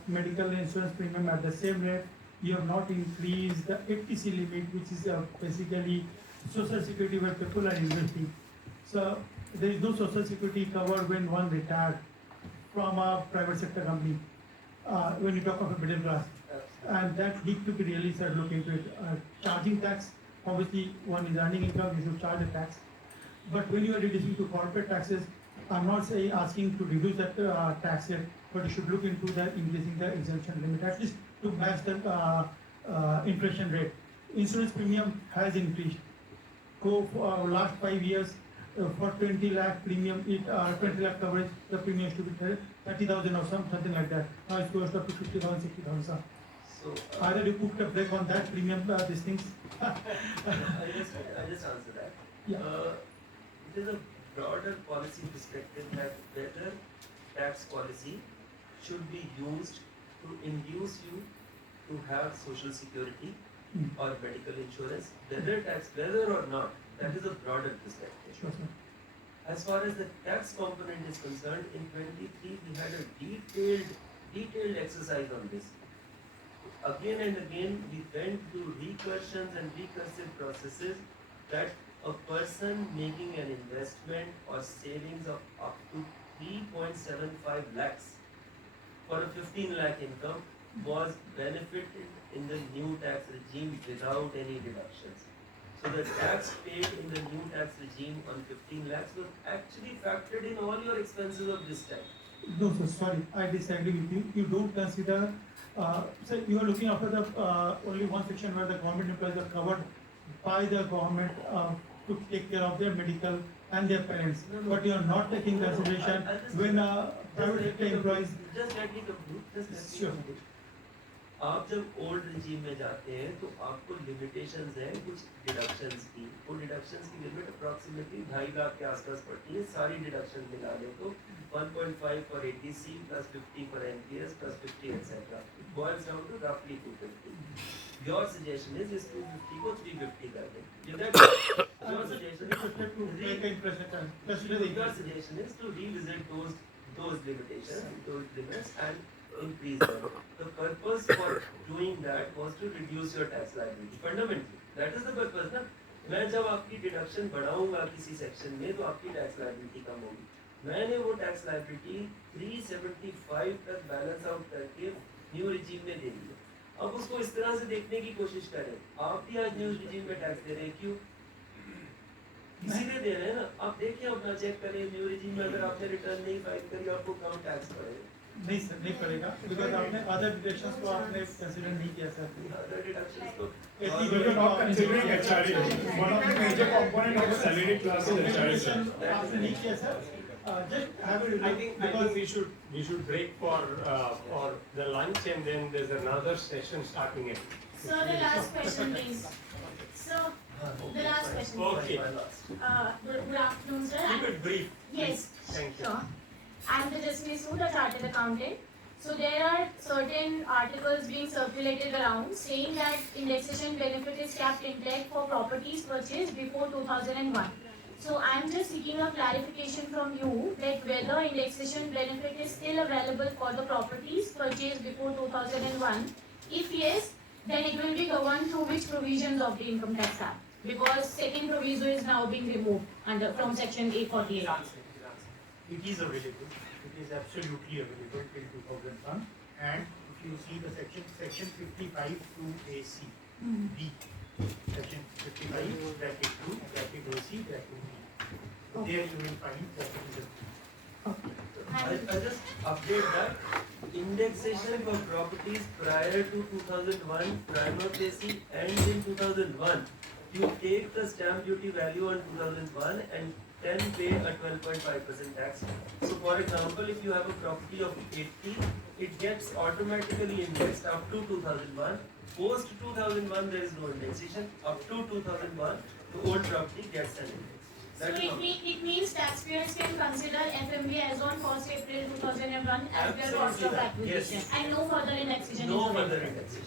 medical insurance premium at the same rate. You have not increased the FTC limit, which is basically social security where people are investing. So there is no social security cover when one retired from a private sector company. When you talk of a middle class. And that need to be really said, look into it. Charging tax, obviously one is earning income, you should charge a tax. But when you are reducing to corporate taxes, I'm not saying asking to reduce that tax rate, but you should look into the increasing the exemption limit, at least to match the inflation rate. Insurance premium has increased. Go for last 5 years, for 20 lakh premium, 20 lakh coverage, the premium used to be 30,000 or something like that. Now it's goes up to 50,000, 60,000. So Either you put a break on that premium, these things. I just answer that. Yeah. It is a broader policy perspective that whether tax policy should be used to induce you to have social security or medical insurance, whether or not, that is a broader perspective. Sure, sir. As far as the tax component is concerned, in 23 we had a detailed exercise on this. again and again we went through recursions and recursive processes that a person making an investment or savings of up to 3.75 lakhs for a 15 lakh income was benefited in the new tax regime without any deductions. So the tax paid in the new tax regime on 15 lakhs was actually factored in all your expenses of this time. No, sir, sorry, I disagree with you. You don't consider, so you are looking after the, only one section where the government employees are covered by the government, to take care of their medical and their parents. No, no. But you are not taking consideration when, private sector employees. Just let me conclude. Just let me Sure. conclude. आप जब old regime में जाते हैं तो आपको limitations हैं कुछ deductions की, वो डिडक्शंस की लिमिट अप्रॉक्सीमेटली 2.5 लाख के आसपास पड़ती है, सारी डिडक्शन मिला ले तो 1.5 for ATC plus 50 for NPS plus 50 etc. It boils down to roughly 250. Your suggestion is इस 250 को 350 कर दें. Your suggestion is to revisit those limitations, those limits and increase them. The purpose for doing that was to reduce your tax liability. Fundamentally, that is the purpose, ना? मैं जब आपकी deduction बढ़ाऊंगा किसी सेक्शन में तो आपकी टैक्स लायबिलिटी कम होगी. मैंने वो टैक्स लायबिलिटी 375 तक बैलेंस आउट करके न्यू रिजीम में दे दी है. अब उसको इस तरह से देखने की कोशिश करें. आप भी आज न्यू रिजीम में टैक्स दे रहे हैं, क्यों? इसीलिए दे रहे हैं ना. आप देखिए, अपना चेक करें, न्यू रिजीम में अगर आपने रिटर्न नहीं फाइल करी आपको कम टैक्स पड़ेगा. नहीं सर, नहीं पड़ेगा, बिकॉज आपने अदर डिडक्शंस को आपने कंसिडर नहीं किया सर. अदर डिडक्शंस को You're not considering HRA. One of the major component of the salary class is HRA. आपने नहीं किया sir. Just have a I think we should break for the lunch, and then there's another session starting at. So the last question, please. So the last question. Okay. Good afternoon, sir. Keep it brief. Yes. Thank you. Sure. I'm the Jasmine Sood, a chartered accountant. So there are certain articles being circulated around saying that indexation benefit is capped intact for properties purchased before 2001. So I'm just seeking a clarification from you that whether indexation benefit is still available for the properties purchased before 2001. If yes, then it will be governed through which provisions of the Income Tax Act? Because second proviso is now being removed from section 848. It is available. It is absolutely available till 2001. And if you see the section 55 to AC, B, section 55 bracket 2, bracket AC, bracket B. There you will find that it is I just update that indexation for properties prior to 2001 prima facie ends in 2001. You take the stamp duty value on 2001 and then pay a 12.5% tax. So for example, if you have a property of 80, it gets automatically indexed up to 2001. Post 2001 there is no indexation. Up to 2001 the old property gets an index. So it means taxpayers can consider FMV as on 1st April 2001 as their cost of acquisition. Yes. And no further indexation No is further available. indexation.